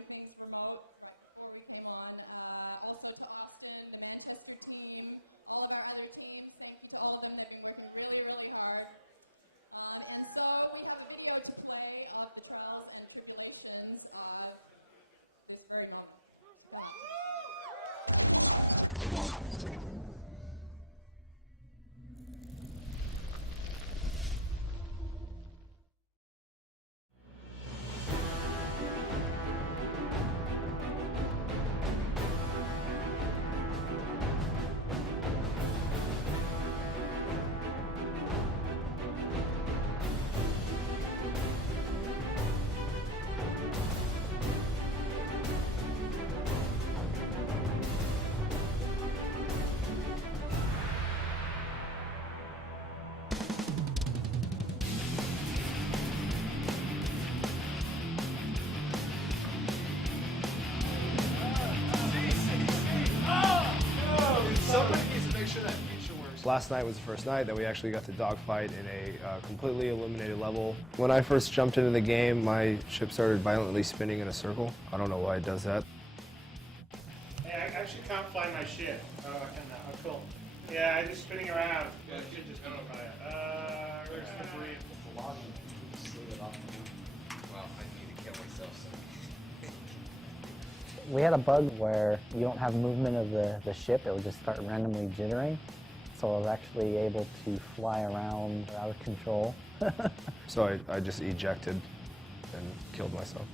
doing things remote before we came on. Also to Austin, the Manchester team, all of our other teams. Thank you to all of them. They've been working really, really hard. And so we have a video to play of the trials and tribulations of this very moment. Somebody needs to make sure that feature works. Last night was the first night that we actually got to dogfight in a completely illuminated level. When I first jumped into the game, my ship started violently spinning in a circle. I don't know why it does that. Hey, I actually can't fly my ship. Oh, I can now. Oh, cool. Yeah, I'm just spinning around. Yeah, you should just go by it. Where's the brief? Well, I need to kill myself soon. We had a bug where you don't have movement of the ship, it would just start randomly jittering. So I was actually able to fly around out of control. So I just ejected and killed myself.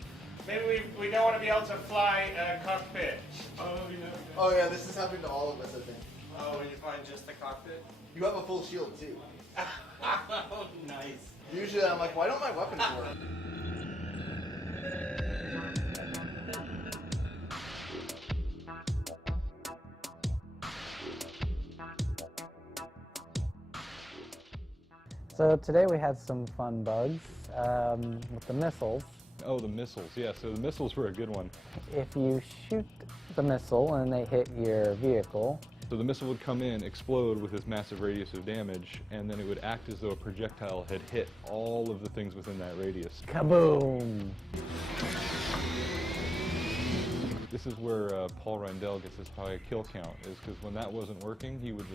Maybe we don't want to be able to fly a cockpit. Oh yeah, this has happened to all of us, I think. Oh, when you find just the cockpit? You have a full shield too. Oh, nice. Usually I'm like, why don't my weapons work? So today we had some fun bugs with the missiles. Oh, the missiles, yeah, so the missiles were a good one. If you shoot the missile and they hit your vehicle, So the missile would come in, explode with this massive radius of damage, and then it would act as though a projectile had hit all of the things within that radius. kaboom! This is where Paul Rindell gets his high kill count, is because when that wasn't working, he was,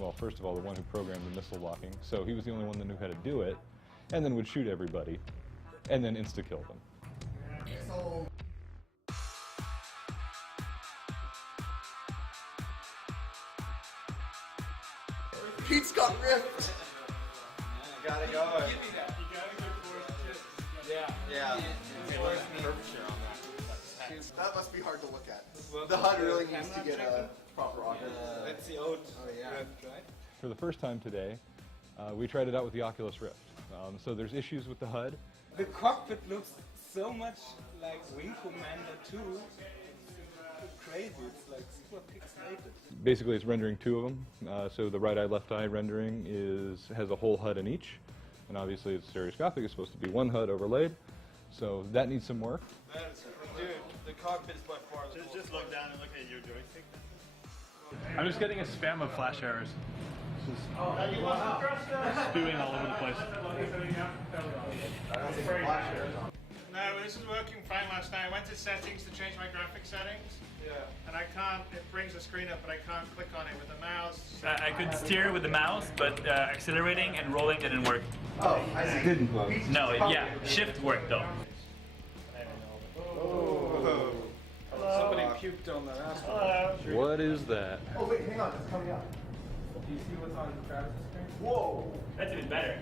well, first of all, the one who programmed the missile locking, so he was the only one that knew how to do it, and then would shoot everybody, and then insta-kill them. Pete's got ripped. You gotta go. You gotta go for it. Yeah. That must be hard to look at. The HUD really needs to get a proper audio. That's the old Rift, right? For the first time today, we tried it out with the Oculus Rift. So there's issues with the HUD. The cockpit looks so much like Wing Commander 2. It's crazy. It's like super pixelated. Basically, it's rendering two of them. So the right eye, left eye rendering has a whole HUD in each. And obviously it's stereoscopic. It's supposed to be one HUD overlaid. So that needs some work. Dude, the cockpit is by far the Just look down and look at your joystick. I'm just getting a spam of flash errors. Just spewing all over the place. No, this is working fine last night. I went to settings to change my graphic settings. Yeah. And I can't, it brings a screen up, but I can't click on it with the mouse. I could steer with the mouse, but accelerating and rolling didn't work. Oh, I see. Didn't work. No, yeah, shift worked though. Oh. Somebody puked on their ass. Hello. What is that? Oh wait, hang on, it's coming up. Do you see what's on Travis' screen? Whoa! That's even better.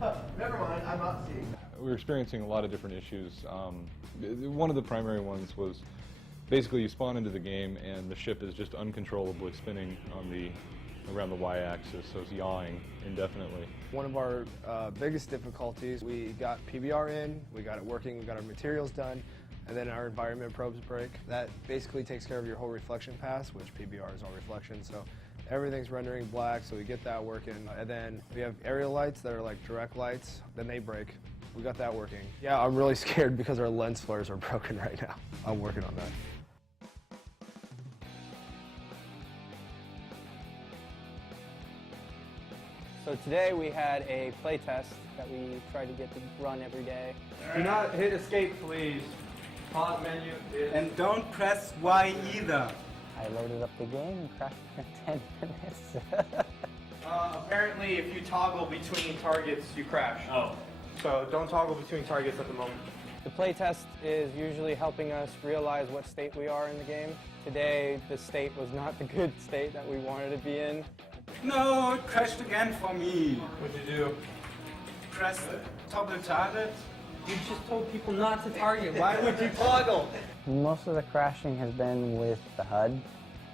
Huh, never mind, I'm not seeing. We were experiencing a lot of different issues. One of the primary ones was basically you spawn into the game and the ship is just uncontrollably spinning on around the y-axis, so it's yawing indefinitely. One of our biggest difficulties, we got PBR in, we got it working, we got our materials done, and then our environment probes break. That basically takes care of your whole reflection pass, which PBR is all reflection, so everything's rendering black, so we get that working. And then we have aerial lights that are like direct lights, then they break. We got that working. Yeah, I'm really scared because our lens flares are broken right now. I'm working on that. So today we had a play test that we try to get to run every day. Do not hit escape, please. Pause menu is... And don't press Y either. I loaded up the game and crashed for 10 minutes. Apparently, if you toggle between targets, you crash. Oh. So don't toggle between targets at the moment. The playtest is usually helping us realize what state we are in the game. Today, the state was not the good state that we wanted to be in. No, it crashed again for me. What'd you do? Press toggle target. You just told people not to target. Why would you toggle? Most of the crashing has been with the HUD,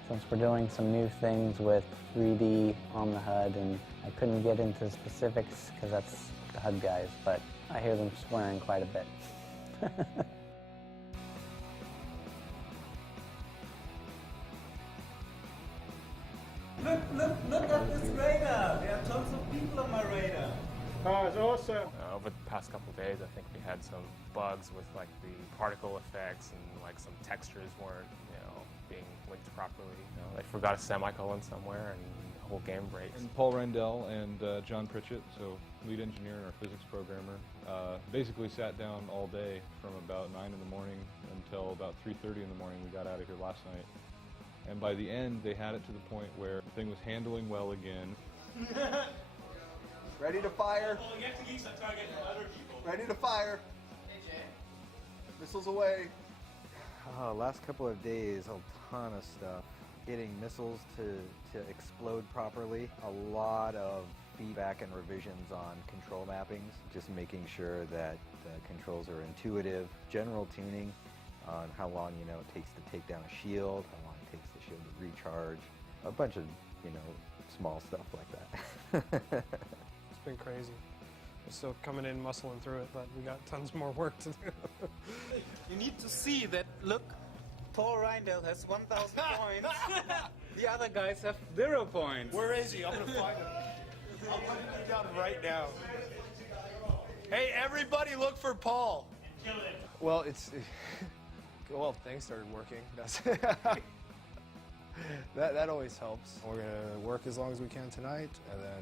since we're doing some new things with 3D on the HUD, and I couldn't get into specifics because that's the HUD guys, but I hear them swearing quite a bit. Look at this radar. There are tons of people on my radar. Oh, it's awesome. Over the past couple of days, I think we had some bugs with like the particle effects and like some textures weren't, being linked properly. They forgot a semicolon somewhere and the whole game breaks. And Paul Rendell and John Pritchett, so lead engineer and our physics programmer, basically sat down all day from about 9 in the morning until about 3:30 in the morning. We got out of here last night. And by the end, they had it to the point where the thing was handling well again. Ready to fire. Well, you have to use that target for other people. Ready to fire. Missiles away. Last couple of days, a ton of stuff. Getting missiles to explode properly. A lot of feedback and revisions on control mappings. Just making sure that the controls are intuitive. General tuning on how long it takes to take down a shield, how long it takes the shield to recharge. A bunch of small stuff like that. It's been crazy. We're still coming in, muscling through it, but we got tons more work to do. You need to see that, look, Paul Reindel has 1,000 points. The other guys have 0 points. Where is he? I'm going to find him. I'm hunting him down right now. Hey, everybody look for Paul. Well, well, things started working. That's that always helps. We're gonna work as long as we can tonight, and then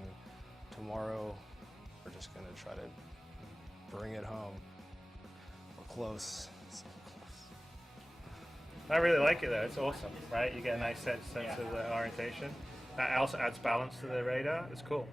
tomorrow we're just gonna try to bring it home. We're close. So close. I really like it though. It's awesome, right? You get a nice sense of the orientation. That also adds balance to the radar. It's cool.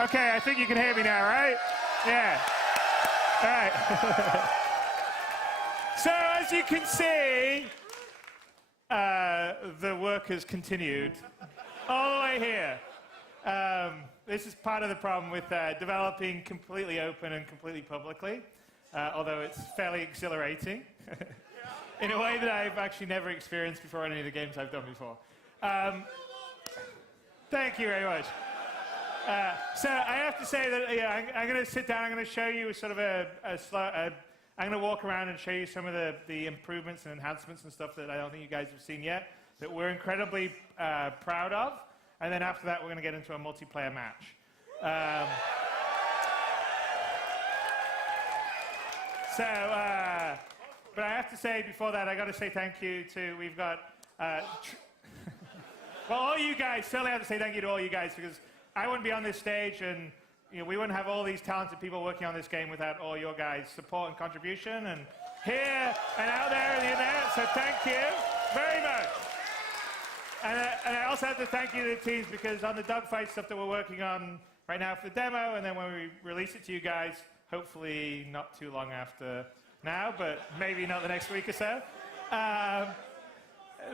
Okay, I think you can hear me now, right? Yeah. All right. So as you can see, the work has continued all the way here. This is part of the problem with developing completely open and completely publicly, although it's fairly exhilarating in a way that I've actually never experienced before in any of the games I've done before. Thank you very much. So I have to say that I'm going to sit down. I'm going to show you sort of I'm going to walk around and show you some of the improvements and enhancements and stuff that I don't think you guys have seen yet, that we're incredibly proud of. And then after that, we're going to get into a multiplayer match. But I have to say before that, I got to say thank you to, we've got, well, all you guys, certainly I have to say thank you to all you guys, because I wouldn't be on this stage and we wouldn't have all these talented people working on this game without all your guys' support and contribution, and here and out there in the internet, so thank you very much. And I also have to thank you to the teams, because on the Dogfight stuff that we're working on right now for the demo, and then when we release it to you guys, hopefully not too long after now, but maybe not the next week or so.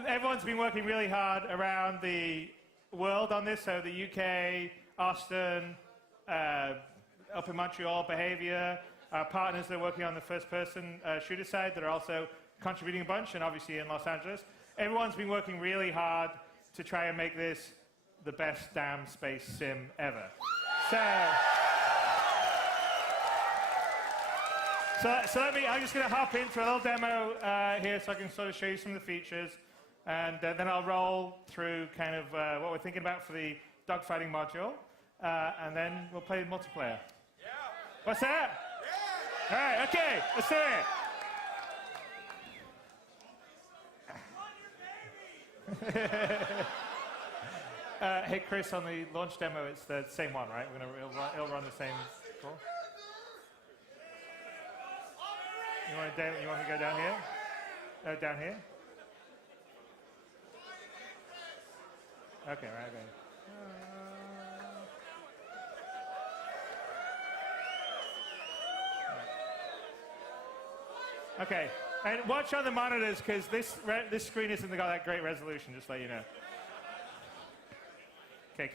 everyone's been working really hard around the world on this. So the UK, Austin, up in Montreal, Behavior, our partners that are working on the first-person shooter side that are also contributing a bunch, and obviously in Los Angeles. Everyone's been working really hard to try and make this the best damn space sim ever. So I'm just going to hop into a little demo here so I can sort of show you some of the features, and then I'll roll through kind of what we're thinking about for the dogfighting module, and then we'll play multiplayer. Yeah. What's that? Yeah. All right, okay, let's do it. Hey Chris, on the launch demo, it's the same one, right? It'll run the same. Cool. You want me to go down here? Down here? Okay, right, okay. Okay, and watch on the monitors because this screen isn't got that great resolution. Just to let you know. Okay,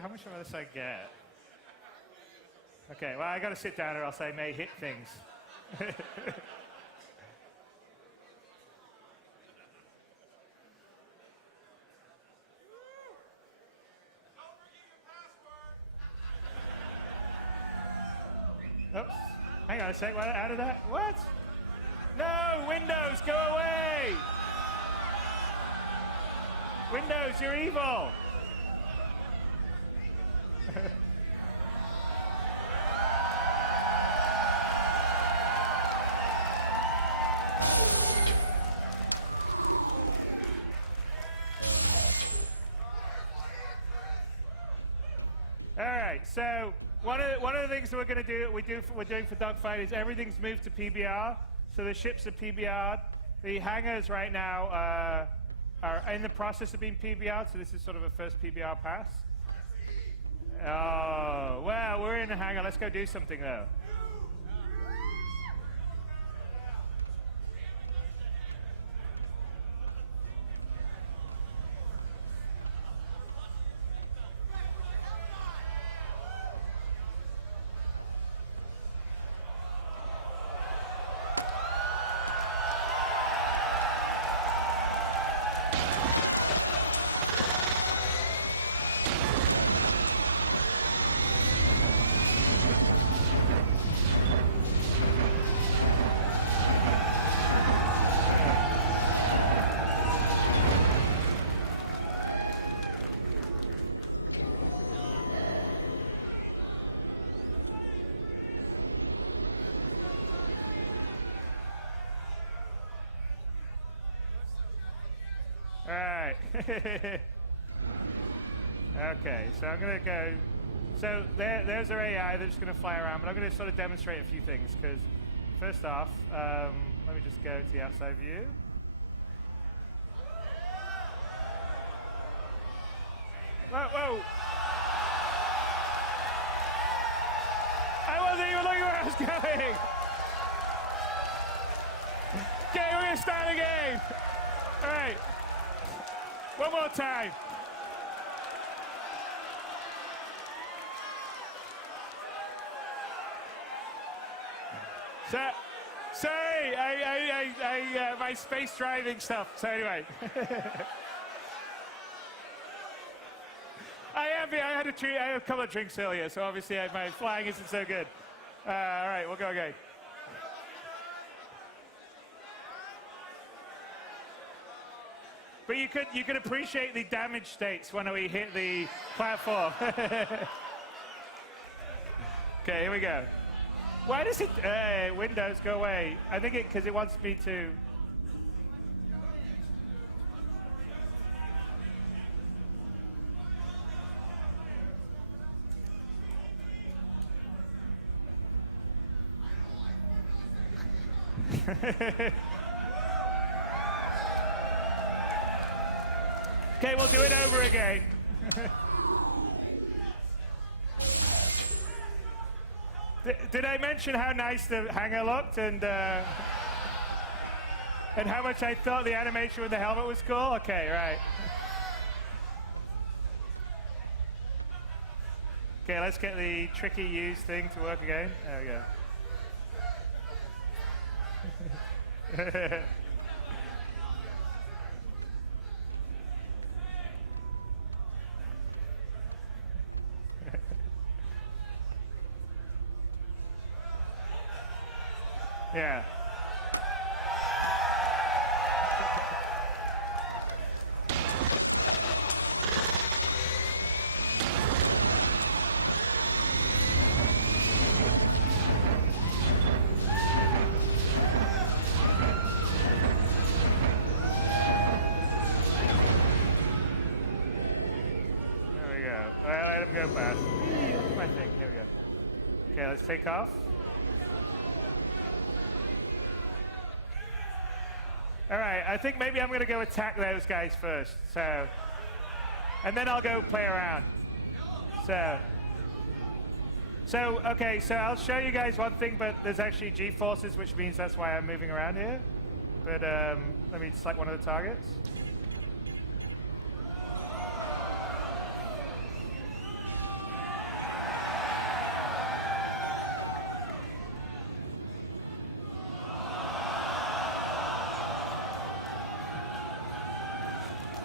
how much of this I get? Okay, well I got to sit down or else I may hit things. Oops. Hang on a sec. What out of that? What? No, Windows, go away! Windows, you're evil! All right, so one of the things that we're going to do, we're doing for Dogfight is everything's moved to PBR. So the ships are PBR'd. The hangars right now are in the process of being PBR'd. So this is sort of a first PBR pass. Oh, well, we're in a hangar. Let's go do something though. All right. Okay, so I'm going to go. So there's our AI. They're just going to fly around, but I'm going to sort of demonstrate a few things because, first off, let me just go to the outside view. Whoa, whoa. I wasn't even looking where I was going. Okay, we're going to start again. All right. One more time. So, sorry, I my space driving stuff. So anyway. I had a couple of drinks earlier, so obviously my flying isn't so good. All right, we'll go again. But you could appreciate the damage states when we hit the platform. Okay, here we go. Why does it Windows go away? I think because it wants me to. Okay, we'll do it over again. Did I mention how nice the hangar looked? And And how much I thought the animation with the helmet was cool? Okay, right. Okay, let's get the tricky use thing to work again. There we go. Yeah. There we go. Well, let him go fast. My thing. Here we go. Okay, let's take off. All right, I think maybe I'm going to go attack those guys first. So, and then I'll go play around. Okay, so I'll show you guys one thing, but there's actually G-forces, which means that's why I'm moving around here. But let me select one of the targets.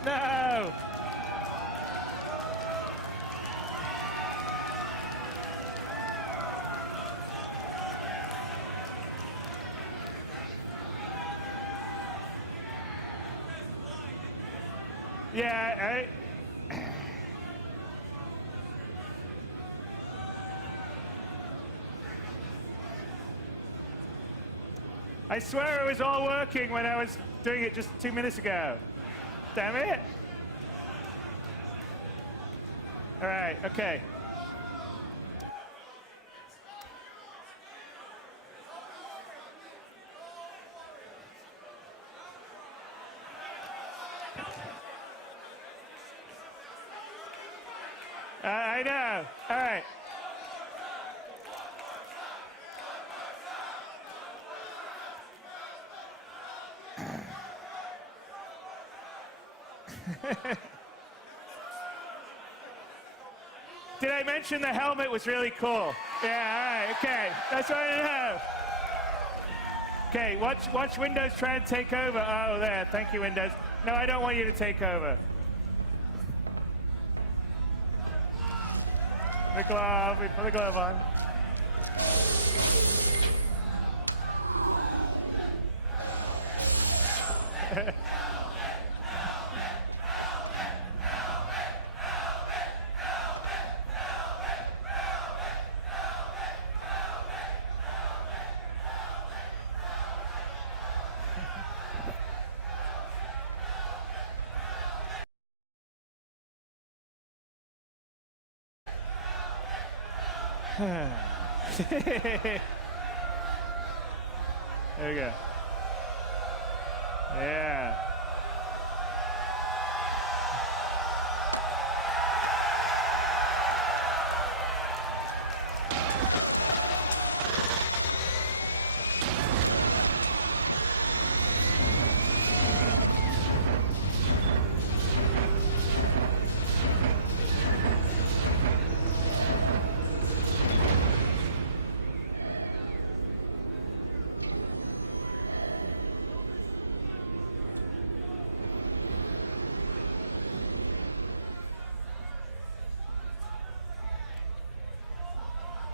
No! Yeah, I swear it was all working when I was doing it just 2 minutes ago. Damn it. All right, okay. I know. All right. Did I mention the helmet was really cool? Yeah, all right, okay. That's what I know. Okay, watch Windows try and take over. Oh, there. Thank you, Windows. No, I don't want you to take over. The glove. We put the glove on. There we go. Yeah.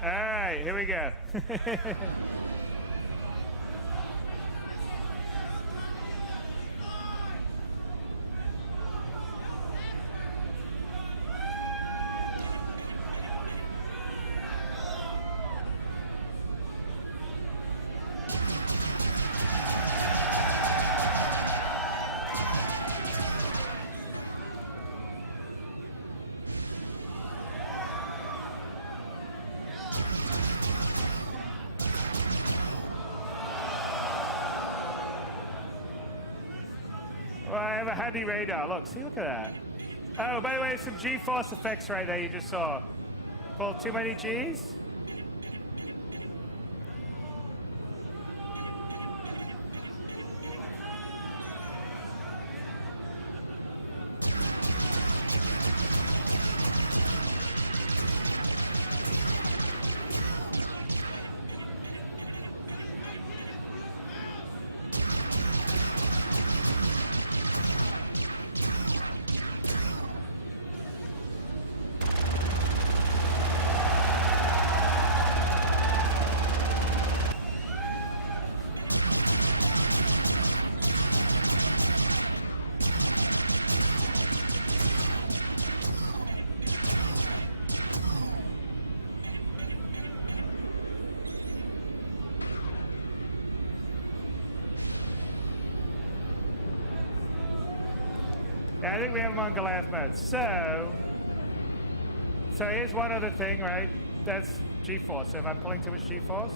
All right, here we go. Well, I have a handy radar. Look, see, look at that. Oh, by the way, some G-force effects right there you just saw. Pulled too many Gs? Yeah, I think we have them on Goliath mode. So here's one other thing, right? That's G-force. So if I'm pulling too much G-force,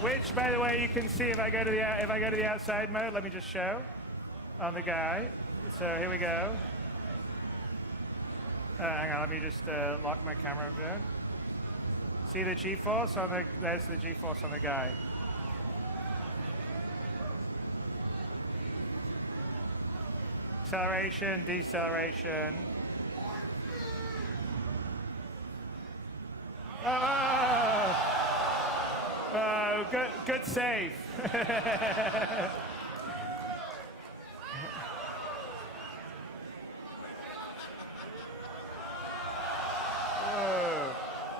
which, by the way, you can see if I go to the outside mode. Let me just show on the guy. So here we go. Hang on, let me just lock my camera over there. See the G-force on the, there's the G-force on the guy. Acceleration, deceleration. Oh, good save.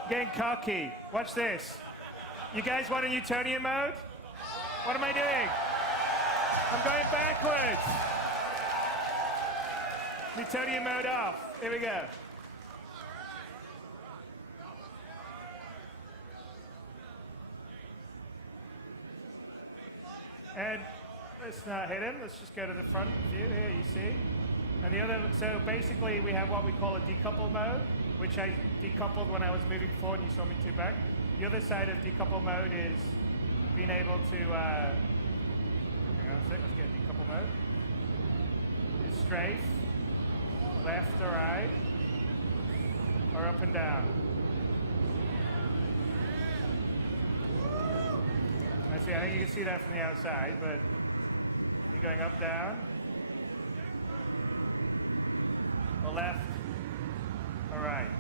Getting cocky. Watch this. You guys want a Newtonian mode? What am I doing? I'm going backwards. Newtonian mode off. Here we go. And let's not hit him. Let's just go to the front view here, you see. And the other, so basically we have what we call a decouple mode, which I decoupled when I was moving forward and you saw me two back. The other side of decouple mode is being able to, hang on a sec, let's get decouple mode. It's strafe, left or right, or up and down. I think you can see that from the outside, but you're going up, down, or left, or right.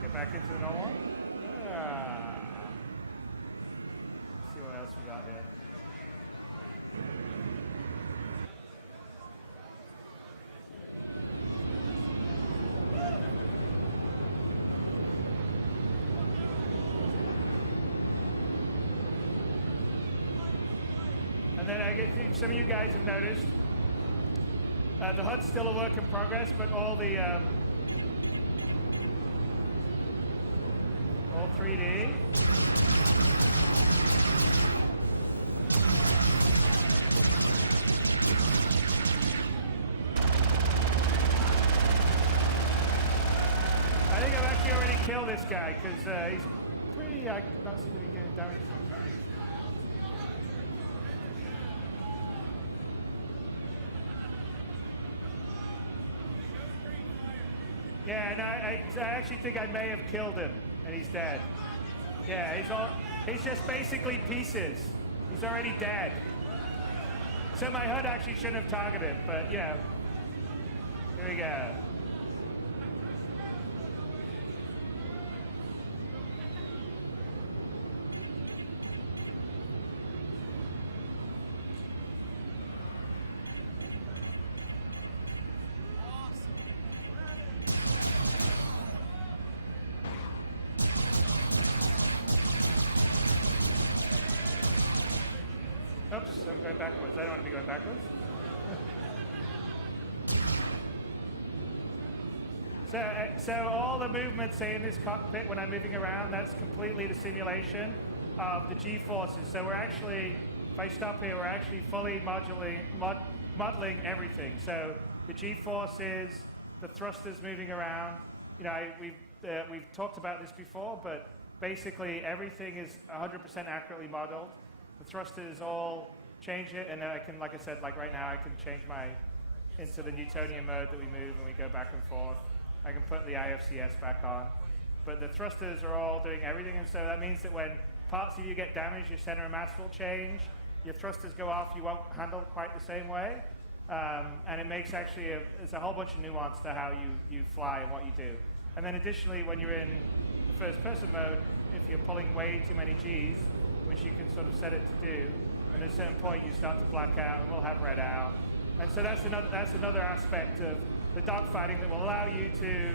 Get back into the normal one. Let's see what else we got here. And then I get some of you guys have noticed the HUD's still a work in progress, but all the all 3D. I think I've actually already killed this guy because he's pretty not seem to be getting damage. Yeah, no, I actually think I may have killed him, and he's dead. Yeah, he's just basically pieces. He's already dead. So my HUD actually shouldn't have targeted him, but you know, here we go. Oops, I'm going backwards. I don't want to be going backwards. So all the movement, say, in this cockpit when I'm moving around, that's completely the simulation of the G-forces. So we're actually, if I stop here, we're actually fully modeling everything. So the G-forces, the thrusters moving around. You know, we've talked about this before, but basically everything is 100% accurately modeled. The thrusters all change it, and I can, like I said, like right now, I can change into the Newtonian mode that we move and we go back and forth. I can put the IFCS back on. But the thrusters are all doing everything, and so that means that when parts of you get damaged, your center of mass will change, your thrusters go off, you won't handle it quite the same way. And it makes actually, there's a whole bunch of nuance to how you fly and what you do. And then additionally, when you're in the first person mode, if you're pulling way too many Gs, which you can sort of set it to do, and at a certain point you start to black out and we'll have red out. And so that's another aspect of the dogfighting that will allow you to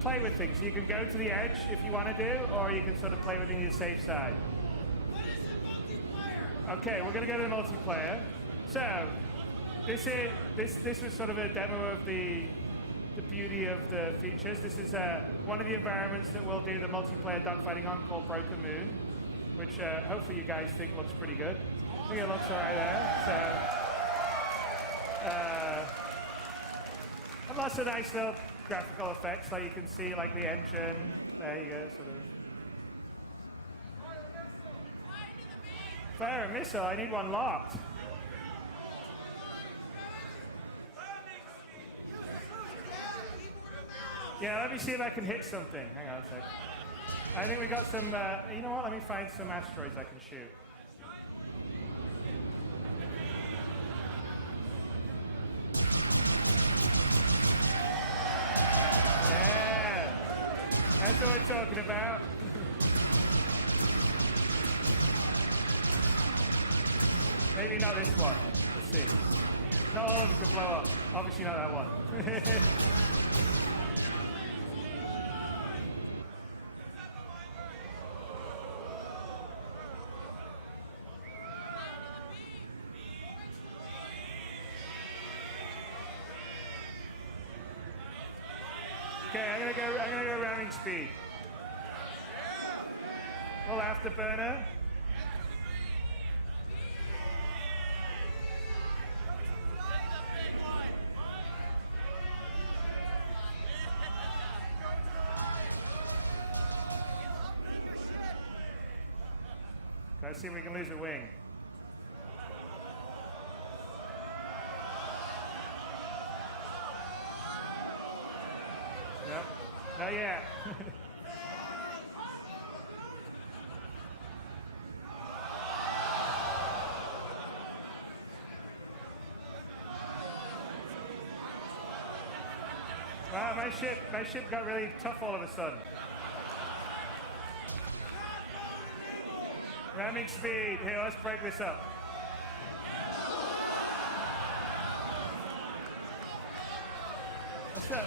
play with things. You can go to the edge if you want to do, or you can sort of play within your safe side. Okay, we're going to go to the multiplayer. So, This was sort of a demo of the beauty of the features. This is one of the environments that we'll do the multiplayer dogfighting on, called Broken Moon, which hopefully you guys think looks pretty good. I think it looks all right there. And lots of nice little graphical effects, like you can see, like the engine. There you go, sort of. Fire a missile. I need one locked. Yeah, let me see if I can hit something. Hang on a sec. I think we got some, you know what, let me find some asteroids I can shoot. Yeah, that's what we're talking about. Maybe not this one. Let's see. Not all of them can blow up. Obviously not that one. Okay, I'm gonna go ramming speed. Little afterburner. Let's see if we can lose a wing. Yep. Not yet. Wow, my ship got really tough all of a sudden. Ramming speed. Here, let's break this up. What's up?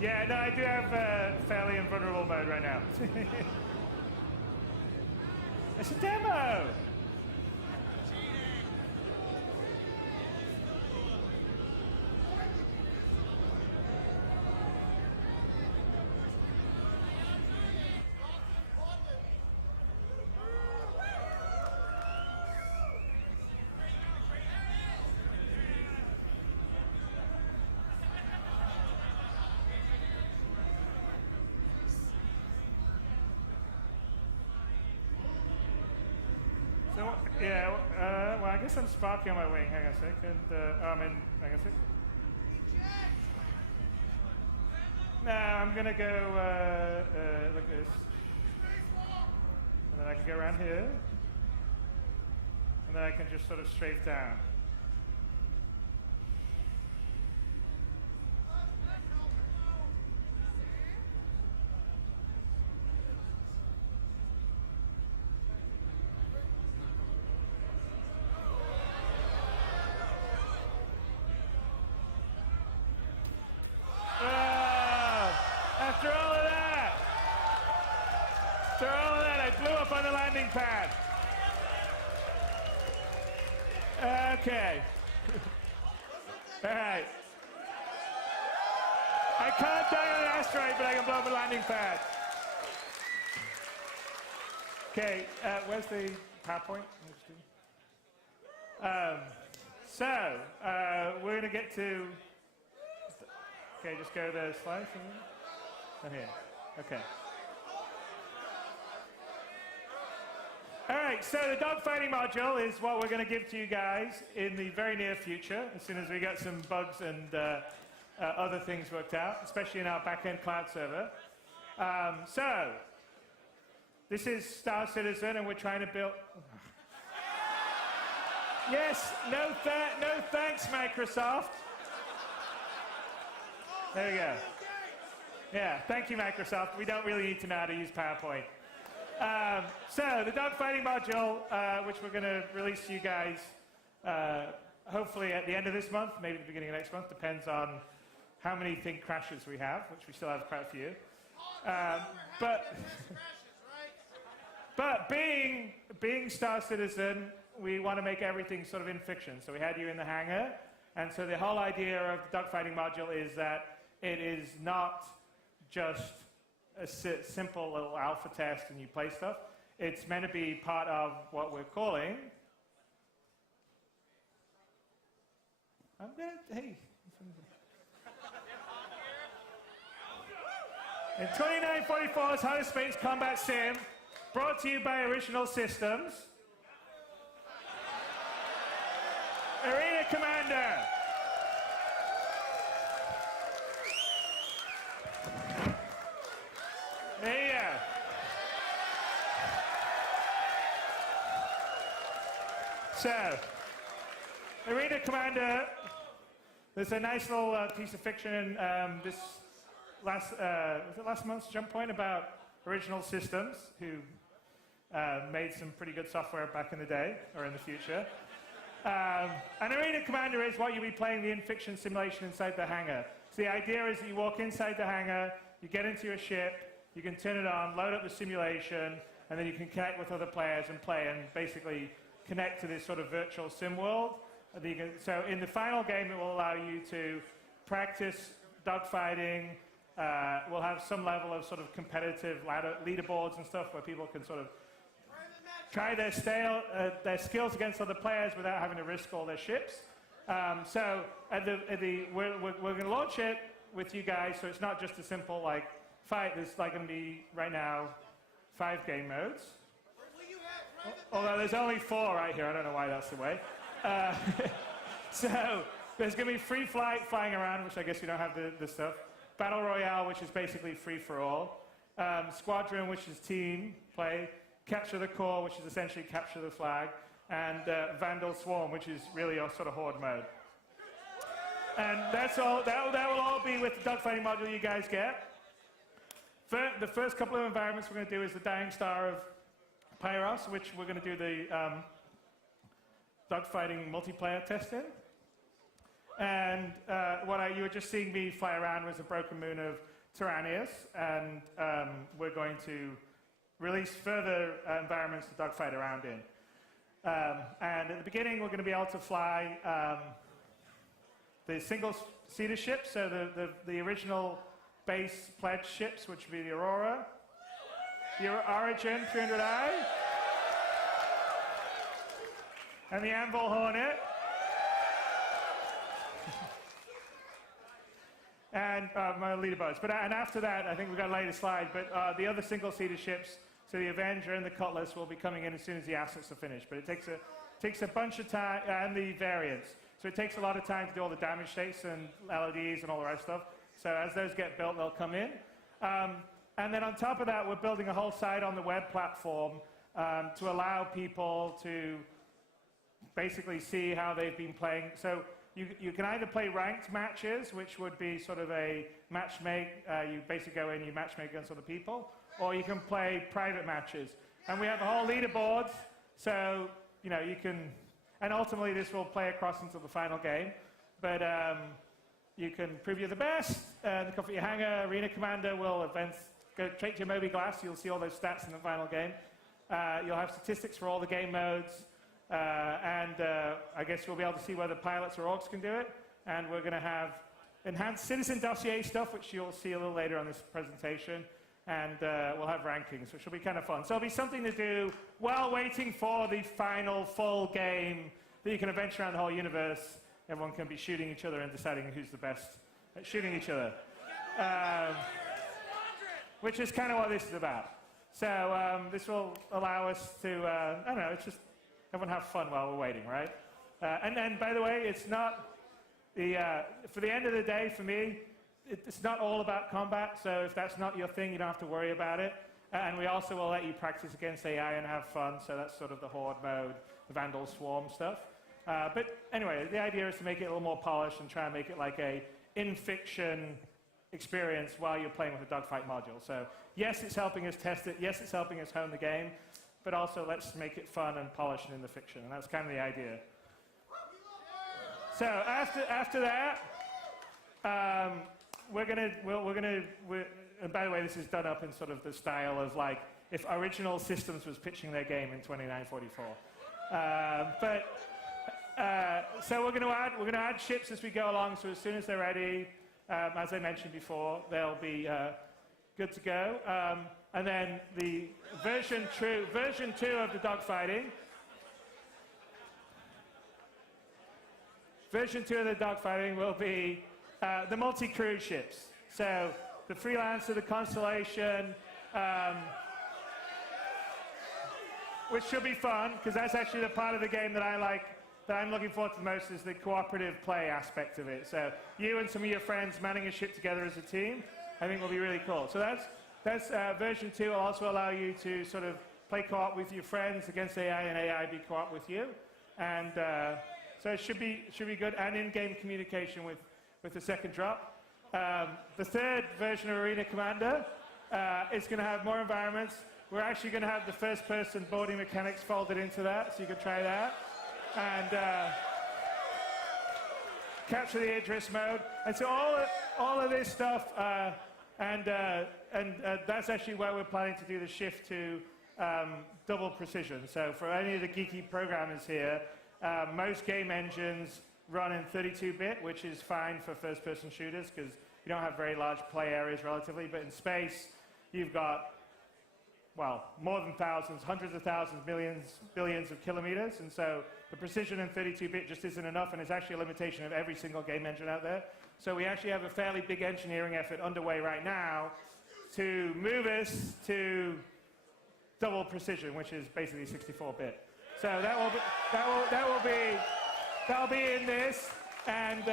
Yeah, no, I do have fairly invulnerable mode right now. It's a demo! Yeah, well, I guess I'm sparking on my wing. Hang on a second. I'm in. Hang on a sec. No, I'm gonna go like this, and then I can go around here, and then I can just sort of strafe down. Pad. Okay. All right. I can't die on an asteroid, but I can blow up a landing pad. Okay, where's the PowerPoint? We're going to get to... Okay, just go to the slides. And here. Okay. All right, so the dogfighting module is what we're going to give to you guys in the very near future, as soon as we get some bugs and other things worked out, especially in our back-end cloud server. So, this is Star Citizen, and we're trying to build... Yes, no thanks, Microsoft. There we go. Yeah, thank you, Microsoft. We don't really need to know how to use PowerPoint. So, the dogfighting module, which we're going to release to you guys hopefully at the end of this month, maybe the beginning of next month, depends on how many think crashes we have, which we still have quite a few. But being Star Citizen, we want to make everything sort of in fiction. So we had you in the hangar, and so the whole idea of the dogfighting module is that it is not just a simple little alpha test and you play stuff. It's meant to be part of what we're calling... Hey. In 2944's Hardest Space Combat Sim, brought to you by Original Systems, Arena Commander. There you go. So, Arena Commander, there's a nice little piece of fiction this was it last month's Jump Point about Original Systems, who made some pretty good software back in the day, or in the future. And Arena Commander is what you'll be playing the in-fiction simulation inside the hangar. So the idea is that you walk inside the hangar, you get into your ship, you can turn it on, load up the simulation, and then you can connect with other players and play and basically connect to this sort of virtual sim world. So in the final game, it will allow you to practice dogfighting. We'll have some level of sort of competitive leaderboards and stuff where people can sort of try their skills against other players without having to risk all their ships. So we're going to launch it with you guys, so it's not just a simple like fight. There's like going to be right now 5 game modes. Although there's only 4 right here, I don't know why that's the way. So there's going to be free flight, flying around, which I guess you don't have the stuff. Battle Royale, which is basically free for all. Squadron, which is team play. Capture the Core, which is essentially capture the flag. And Vandal Swarm, which is really your sort of horde mode. And that's all. That will all be with the dogfighting module you guys get. The first couple of environments we're going to do is the Dying Star of Pyros, which we're going to do the dogfighting multiplayer test in. And you were just seeing me fly around was a broken moon of Tyrannius, and we're going to release further environments to dogfight around in. And at the beginning, we're going to be able to fly the single-seater ships, so the original base pledge ships, which would be the Aurora, the Origin 300i, and the Anvil Hornet. And my leaderboards. And after that, I think we've got a later slide, but the other single-seater ships, so the Avenger and the Cutlass, will be coming in as soon as the assets are finished. But it takes a bunch of time, and the variants. So it takes a lot of time to do all the damage states and LODs and all the rest of stuff. So as those get built, they'll come in. And then on top of that, we're building a whole site on the web platform to allow people to basically see how they've been playing. So you can either play ranked matches, which would be sort of a matchmake. You basically go in, you matchmake against other people, or you can play private matches. And we have a whole leaderboard, so you can. And ultimately, this will play across until the final game. But you can prove you're the best. The Comfort Your Hangar, Arena Commander will go straight to your Moby Glass. You'll see all those stats in the final game. You'll have statistics for all the game modes. And I guess we'll be able to see whether pilots or orcs can do it. And we're going to have enhanced citizen dossier stuff, which you'll see a little later on this presentation. And we'll have rankings, which will be kind of fun. So it'll be something to do while waiting for the final full game that you can adventure around the whole universe. Everyone can be shooting each other and deciding who's the best at shooting each other. Which is kind of what this is about. So this will allow us to, I don't know, it's just everyone have fun while we're waiting, right? And then, by the way, it's not for the end of the day, for me, it's not all about combat, so if that's not your thing, you don't have to worry about it. And we also will let you practice against AI and have fun, so that's sort of the Horde mode, the Vandal Swarm stuff. But anyway, the idea is to make it a little more polished and try and make it like a in-fiction experience while you're playing with the dogfight module. So yes, it's helping us test it, yes, it's helping us hone the game, but also let's make it fun and polished and in the fiction, and that's kind of the idea. So after that, and by the way, this is done up in sort of the style of like if Original Systems was pitching their game in 2944. So we're going to add ships as we go along. So as soon as they're ready, as I mentioned before, they'll be good to go. And then the version 2 of the dogfighting. Version 2 of the dogfighting will be the multi-crew ships. So the Freelancer, the Constellation, which should be fun, because that's actually the part of the game that I like, that I'm looking forward to the most, is the cooperative play aspect of it. So you and some of your friends manning a ship together as a team, I think will be really cool. So that's version 2 will also allow you to sort of play co-op with your friends against AI, and AI be co-op with you. And so it should be good, and in-game communication with the second drop. The third version of Arena Commander is going to have more environments. We're actually going to have the first-person boarding mechanics folded into that, so you can try that. And capture the Idris mode. And so all of this stuff, and that's actually where we're planning to do the shift to double precision. So for any of the geeky programmers here, most game engines run in 32-bit, which is fine for first-person shooters because you don't have very large play areas relatively. But in space, you've got, well, more than thousands, hundreds of thousands, millions, billions of kilometers. And so the precision in 32-bit just isn't enough, and it's actually a limitation of every single game engine out there. So we actually have a fairly big engineering effort underway right now to move us to double precision, which is basically 64-bit. So that'll be in this, and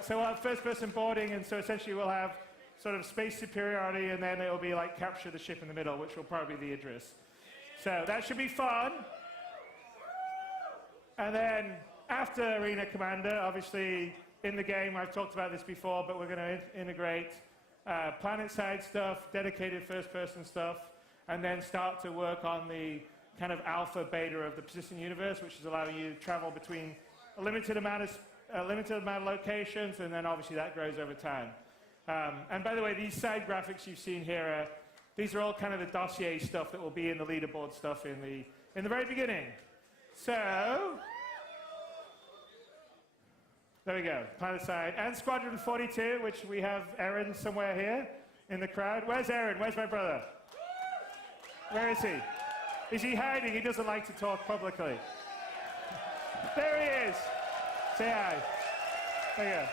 so we'll have first-person boarding, and so essentially we'll have sort of space superiority, and then it'll be like capture the ship in the middle, which will probably be the Idris. So that should be fun. And then after Arena Commander, obviously in the game, I've talked about this before, but we're going to integrate planet-side stuff, dedicated first-person stuff, and then start to work on the kind of alpha beta of the persistent universe, which is allowing you to travel between a limited amount of locations, and then obviously that grows over time. And by the way, these side graphics you've seen here, these are all kind of the dossier stuff that will be in the leaderboard stuff in the very beginning. So there we go, planet side. And Squadron 42, which we have Aaron somewhere here in the crowd. Where's Aaron? Where's my brother? Where is he? Is he hiding? He doesn't like to talk publicly. There he is. Say hi. There you go.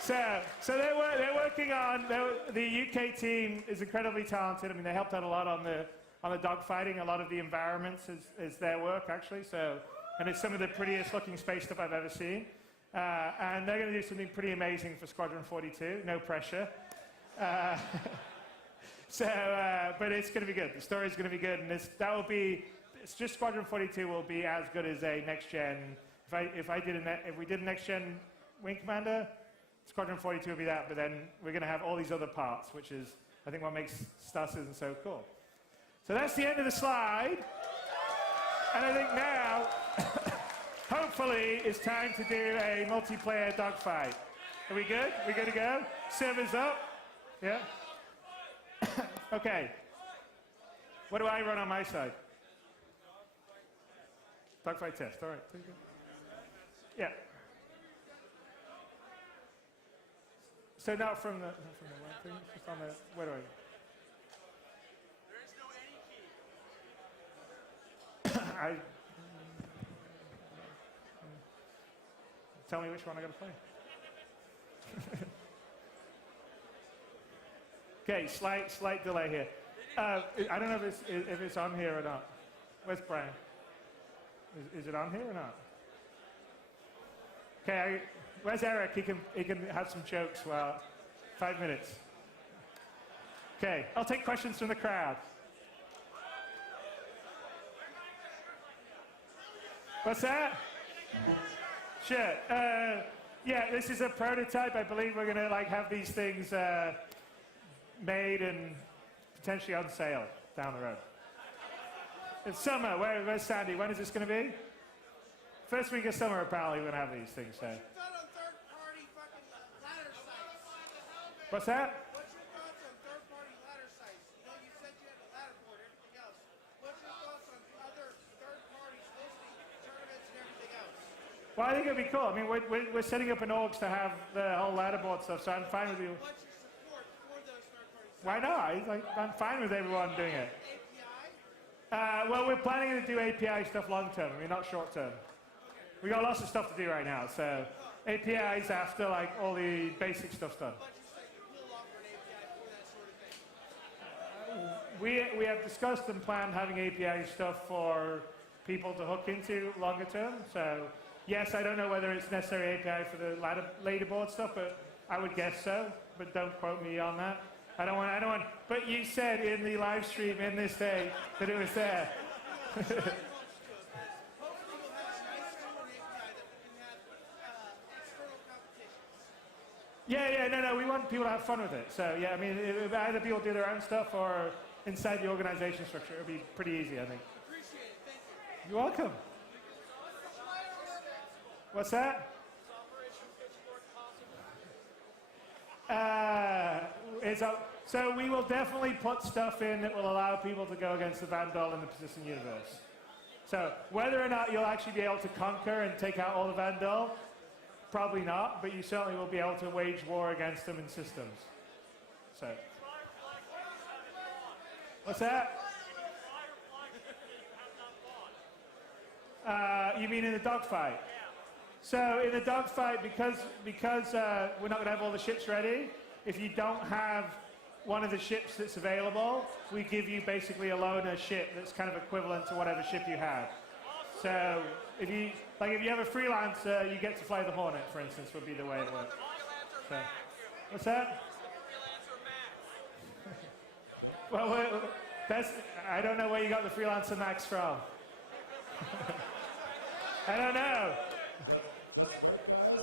So they're working on, the UK team is incredibly talented. I mean, they helped out a lot on the dogfighting. A lot of the environments is their work, actually. So, and it's some of the prettiest looking space stuff I've ever seen. And they're going to do something pretty amazing for Squadron 42. No pressure. But it's going to be good. The story's going to be good, and it's just Squadron 42 will be as good as a next gen. If we did a next gen Wing Commander, Squadron 42 will be that. But then we're going to have all these other parts, which is I think what makes Star Citizen so cool. So that's the end of the slide, and I think now, hopefully, it's time to do a multiplayer dogfight. Are we good? We good to go? Servers up? Yeah. Okay. What do I run on my side? Dogfight test. All right. Yeah. So not from the right thing, just on the, where do I? There is no any key. Tell me which one I got to play. Okay, slight delay here. I don't know if it's on here or not. Where's Brian? Is it on here or not? Okay, where's Eric? He can have some jokes. Well, 5 minutes. Okay, I'll take questions from the crowd. What's that? Sure. Yeah, this is a prototype. I believe we're going to have these things made and potentially on sale down the road. It's summer. Where's Sandy? When is this going to be? First week of summer, apparently, we're going to have these things. So. What's that? What's your thoughts on third-party ladder sites? You know, you said you had a ladder board, everything else. What's your thoughts on other third parties hosting tournaments and everything else? Well, I think it'd be cool. I mean, we're setting up an orgs to have the whole ladder board stuff, so I'm fine with you. What's your support for those third-party sites? Why not? I'm fine with everyone doing it. API? Well, we're planning to do API stuff long term. I mean, not short term. We got lots of stuff to do right now, so APIs after like all the basic stuff's done. We have discussed and planned having API stuff for people to hook into longer term. So yes, I don't know whether it's necessary API for the leaderboard stuff, but I would guess so. But don't quote me on that. I don't want. But you said in the live stream in this day that it was there. Yeah, no, we want people to have fun with it. So yeah, I mean, either people do their own stuff or inside the organization structure, it'll be pretty easy, I think. Appreciate it, thank you. You're welcome. What's that? So we will definitely put stuff in that will allow people to go against the Vandal in the Persistent Universe. So whether or not you'll actually be able to conquer and take out all the Vandal, probably not, but you certainly will be able to wage war against them in systems. So, what's that? You mean in the dogfight? So in the dogfight, because we're not going to have all the ships ready, if you don't have one of the ships that's available, we give you basically a loaner ship that's kind of equivalent to whatever ship you have. So if you have a freelancer, you get to fly the Hornet, for instance, would be the way it works. So, what's that? Well, I don't know where you got the Freelancer Max from. I don't know.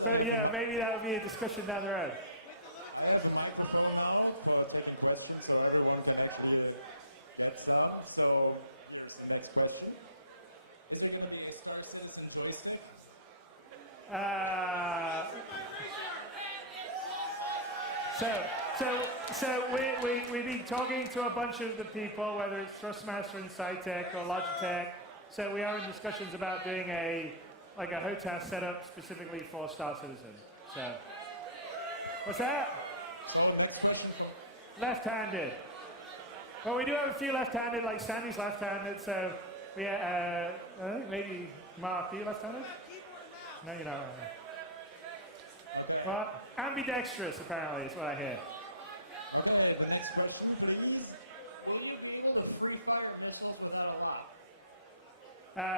But yeah, maybe that would be a discussion down the road. I have the microphone now for taking questions, so everyone can actually get stuff. So here's the next question. Is it going to be Star Citizen joystick? So we've been talking to a bunch of the people, whether it's Thrustmaster and Scitech or Logitech. So we are in discussions about doing a HOTAS setup specifically for Star Citizen. So, what's that? Next question. Left-handed. Well, we do have a few left-handed, like Sandy's left-handed, so we I think maybe Mark, are you left-handed? No, you're not. Well, ambidextrous, apparently, is what I hear. Okay, the next question, please. Will you be able to free fire missiles without a lock?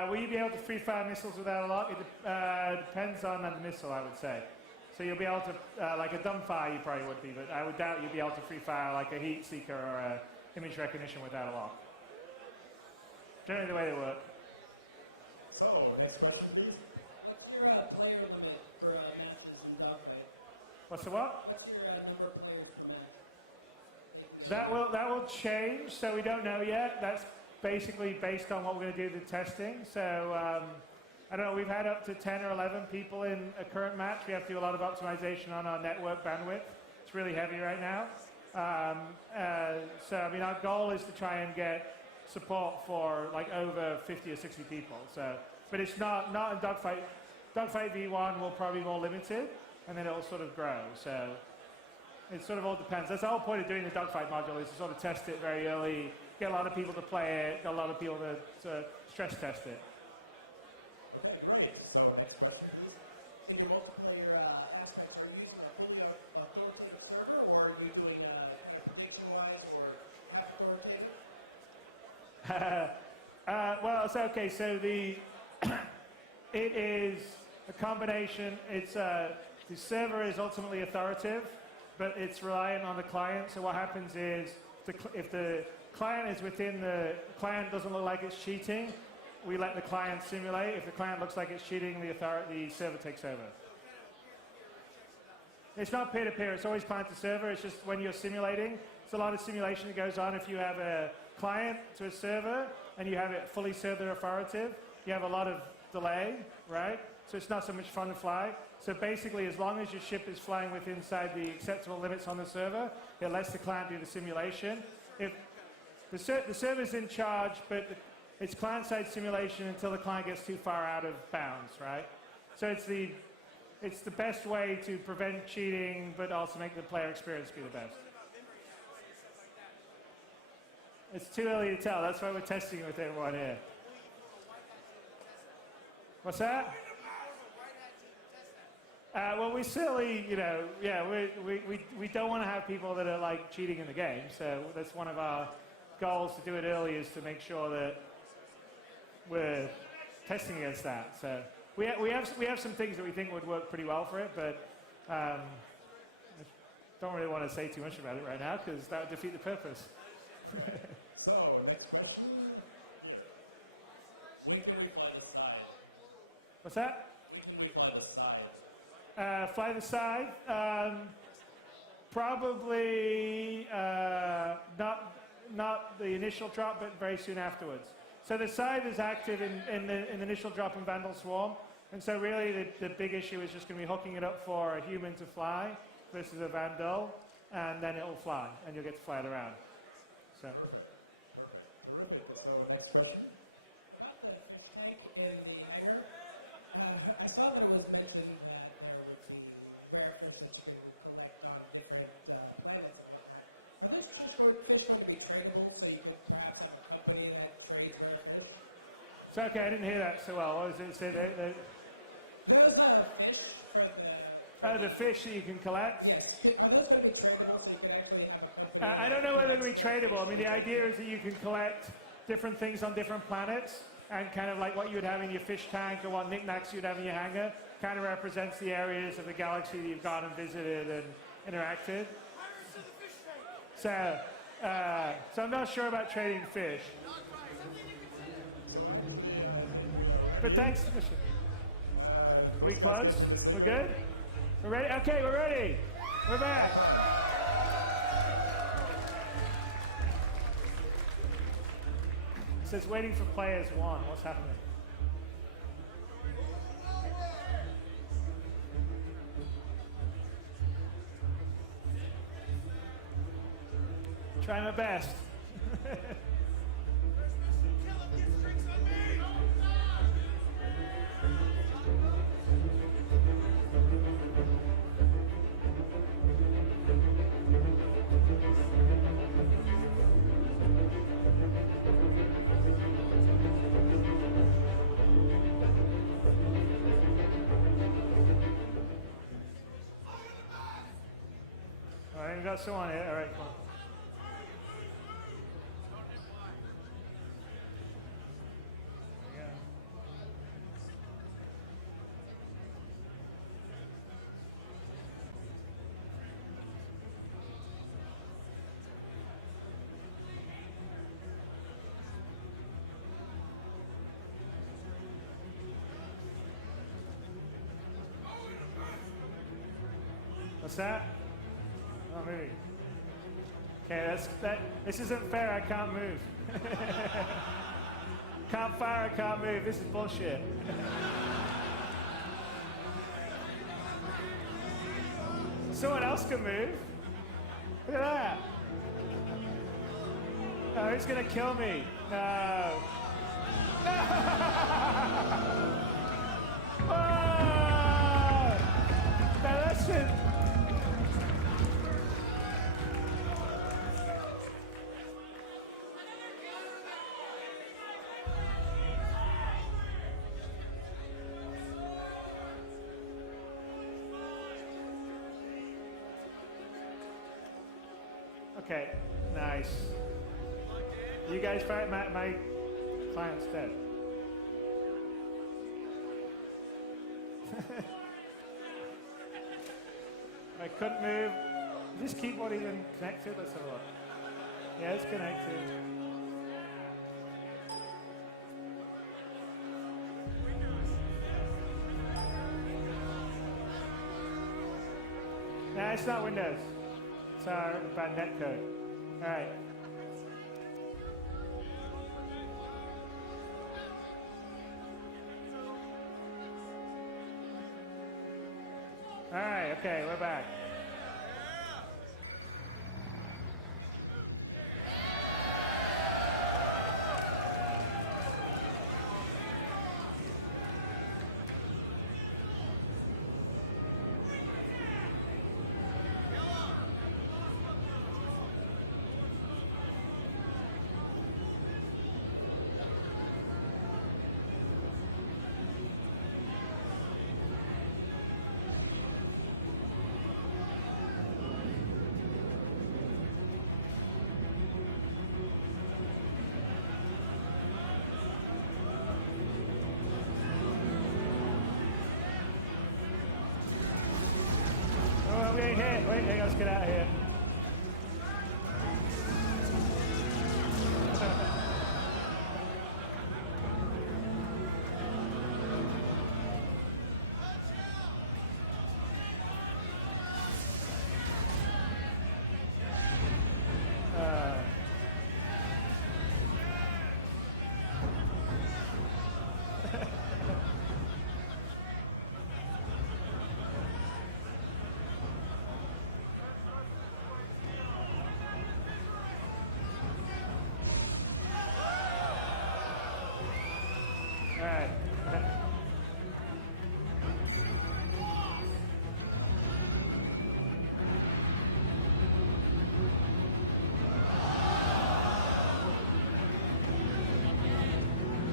Will you be able to free fire missiles without a lock? It depends on the missile, I would say. So you'll be able to, like a dumbfire you probably would be, but I would doubt you'd be able to free fire like a heat seeker or a image recognition without a lock. Generally the way they work. So, next question, please. What's your player limit for matches in Dogfight? What's the what? What's your number of players per match? That will change, so we don't know yet. That's basically based on what we're going to do the testing. So I don't know, we've had up to 10 or 11 people in a current match. We have to do a lot of optimization on our network bandwidth. It's really heavy right now. So I mean, our goal is to try and get support for like over 50 or 60 people. So, but it's not in Dogfight. Dogfight V1 will probably be more limited, and then it'll sort of grow. So it sort of all depends. That's the whole point of doing the Dogfight module, is to sort of test it very early, get a lot of people to play it, get a lot of people to stress test it. Okay, great. So next question, please. So your multiplayer aspects, are you using a fully authoritative server, or are you doing prediction-wise or half-authoritative? Well, so okay, so it is a combination. It's the server is ultimately authoritative, but it's reliant on the client. So what happens is, if the client is within the client doesn't look like it's cheating, we let the client simulate. If the client looks like it's cheating, the server takes over. It's not peer-to-peer. It's always client to server. It's just when you're simulating, it's a lot of simulation that goes on. If you have a client to a server and you have it fully server authoritative, you have a lot of delay, right? So it's not so much fun to fly. So basically, as long as your ship is flying within inside the acceptable limits on the server, it lets the client do the simulation. If the server's in charge, but it's client-side simulation until the client gets too far out of bounds, right? So it's the best way to prevent cheating, but also make the player experience be the best. It's too early to tell. That's why we're testing it with everyone here. What's that? Well, we certainly, we don't want to have people that are like cheating in the game. So that's one of our goals to do it early, is to make sure that we're testing against that. So we have some things that we think would work pretty well for it, but I don't really want to say too much about it right now because that would defeat the purpose. So, next question. When can we fly the side? What's that? When can we fly the side? Fly the side? Probably not the initial drop, but very soon afterwards. So the side is active in the initial drop in Vandal Swarm, and so really the big issue is just going to be hooking it up for a human to fly versus a Vandal, and then it will fly, and you'll get to fly it around. So. So, next question. About the tank in the air, I saw that it was mentioned that there was the references to collect on different planets. Are these just for fish going to be tradable, so you could perhaps have a company that trades rare fish? So, okay, I didn't hear that so well. What was it? Say Those fish from the fish that you can collect? Yes. Are those going to be tradable, so you can actually have a company? I don't know whether they're tradable. I mean, the idea is that you can collect different things on different planets, and kind of like what you would have in your fish tank or what knickknacks you'd have in your hangar kind of represents the areas of the galaxy that you've gone and visited and interacted. So I'm not sure about trading fish. But thanks. Are we close? We're good? We're ready? Okay, we're ready. We're back. It says waiting for players one. What's happening? Try my best. All right, we got someone here. All right, come on. What's that? Oh, maybe. Okay, this isn't fair. I can't move. Can't fire, I can't move. This is bullshit. Someone else can move. Look at that. Oh, he's gonna kill me. No. No! Oh! No, that's it. Okay, nice. You guys fight, my client's dead. I couldn't move. Is this keyboard even connected? Let's have a look. Yeah, it's connected. Nah, it's not Windows. It's our bad net code. All right. All right, okay, we're back. Oh, I'm getting hit. Wait, hey, let's get out of here. All right.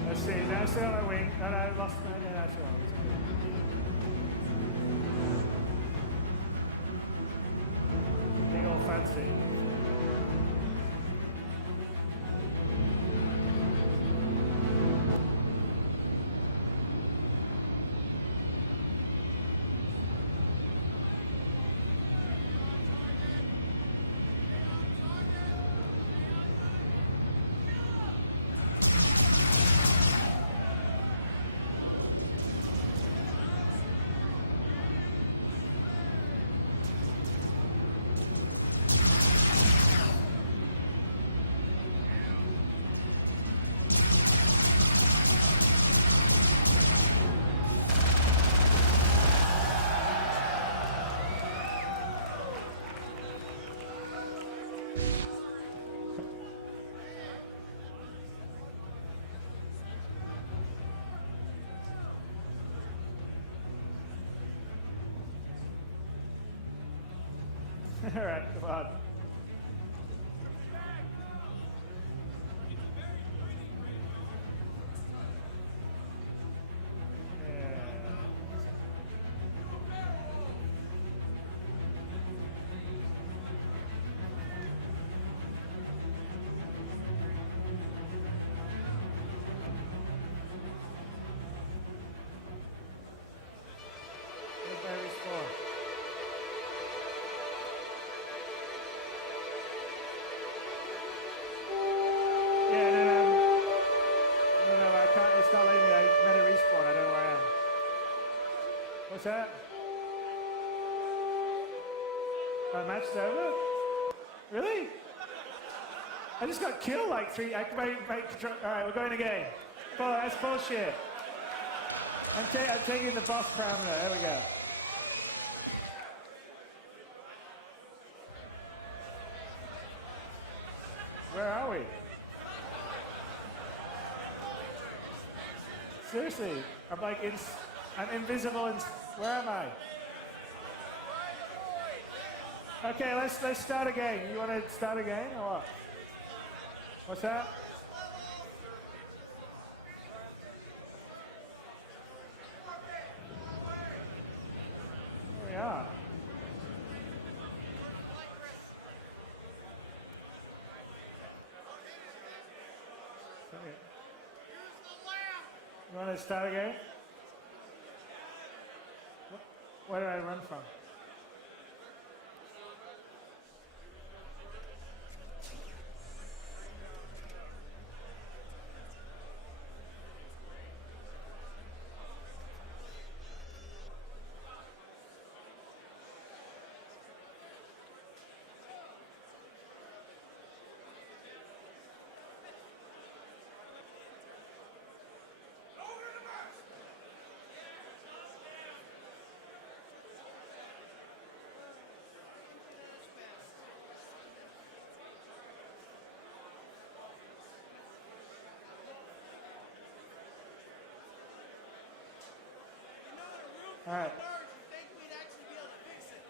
Let's see. Now still on my wing. No, I lost my. No, that's wrong. Being all fancy. All right, come on. Where's my respawn? Yeah, no, I can't, it's not letting me, I made a respawn, I don't know where I am. What's that? Oh, match is over? Really? I just got killed like three, alright, we're going again. Oh, that's bullshit. I'm taking the boss parameter, there we go. Where are we? Seriously, I'm like, I'm invisible and, where am I? Okay, let's start again. You want to start again or what? What's that? Here we are. You want to start again? Where did I run from? All right. You think we'd actually be able to fix it?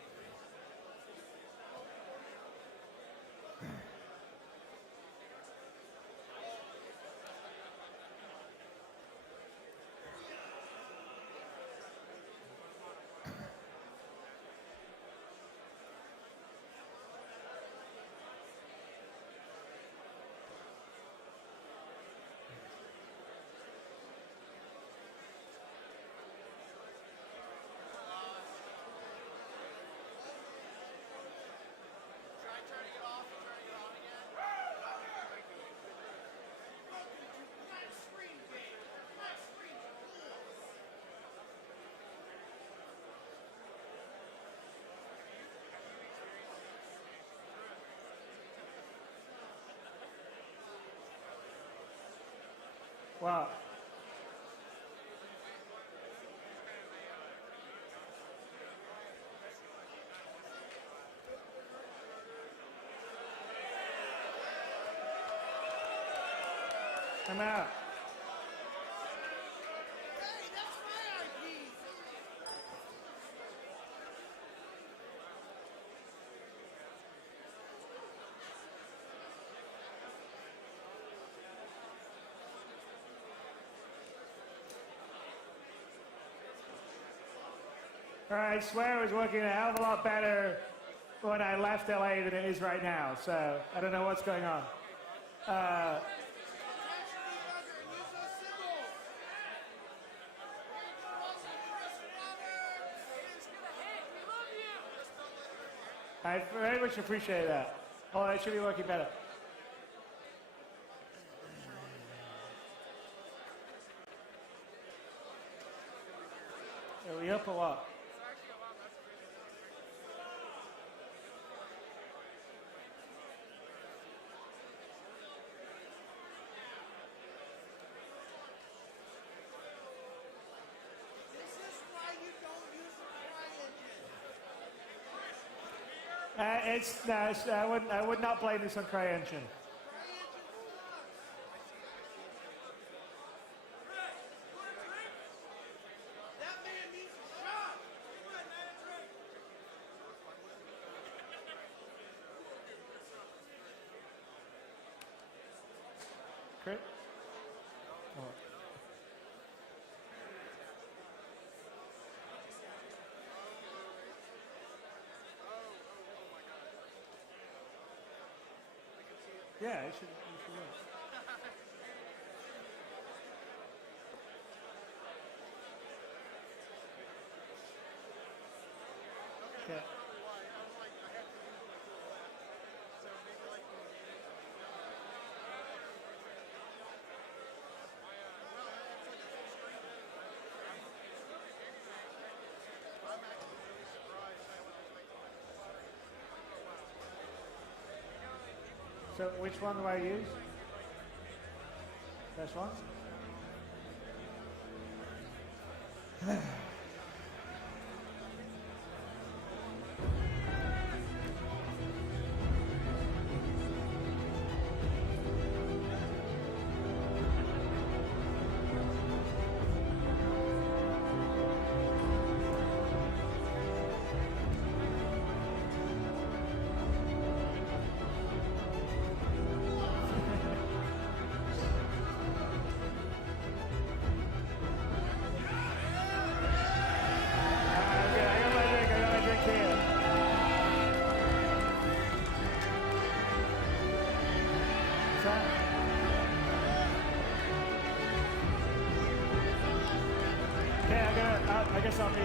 Try turning it off and turning it on again. Flat screen game. Flat screen rules. Wow. I'm out. Hey, that's my IP. All right, I swear it was working a hell of a lot better when I left LA than it is right now. So I don't know what's going on. I very much appreciate that. Oh, that should be working better. Are we up or what? This is why you don't use the CryEngine. I would not blame this on CryEngine. That man needs a shot. Crit? Oh. Yeah, it should work. Okay. So which one do I use? This one? I guess I'll be.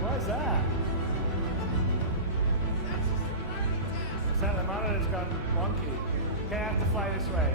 What is that? Is that the monitor's gone wonky? Okay, I have to fly this way.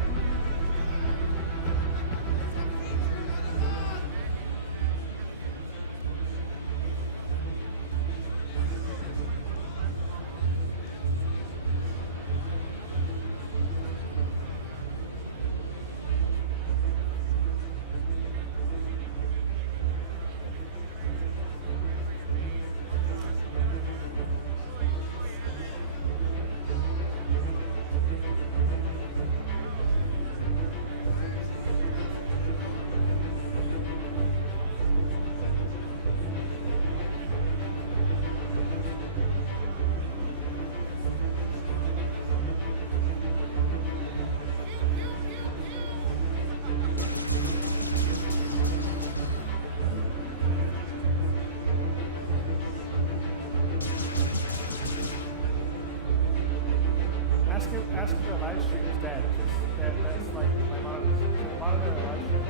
ask if the live stream is dead, because that's like my monitor. The monitor or live stream.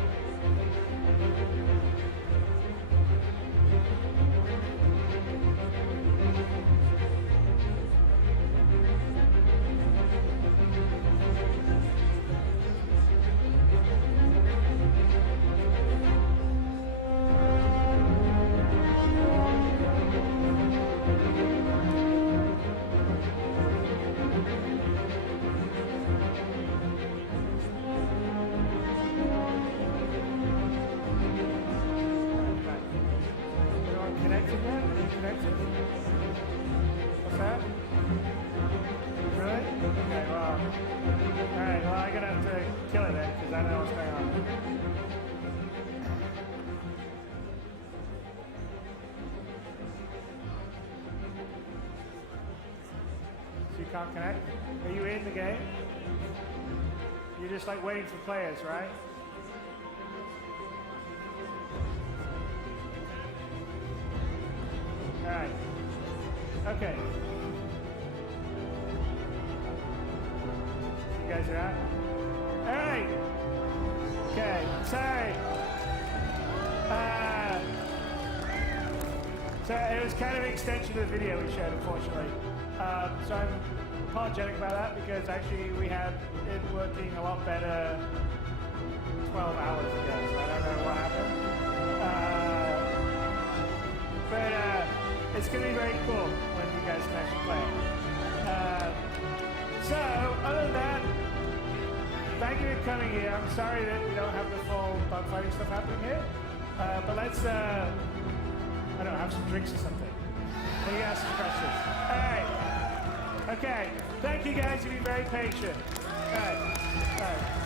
Connected yet? Are you connected? What's that? Really? Okay, well. Alright, well, I'm gonna have to kill it then, because I don't know what's going on. So you can't connect? Are you in the game? You're just like waiting for players, right? Alright. Okay. You guys are out? Alright! Okay, sorry. So it was kind of an extension of the video we showed, unfortunately. So I'm apologetic about that because actually we had it working a lot better 12 hours ago, so I don't know what happened. But it's going to be very cool when you guys can actually play it. So, other than that, thank you for coming here. I'm sorry that we don't have the full bug fighting stuff happening here. But let's, I don't know, have some drinks or something. Maybe ask some questions. All right. Okay. Thank you guys for being very patient. All right. All right.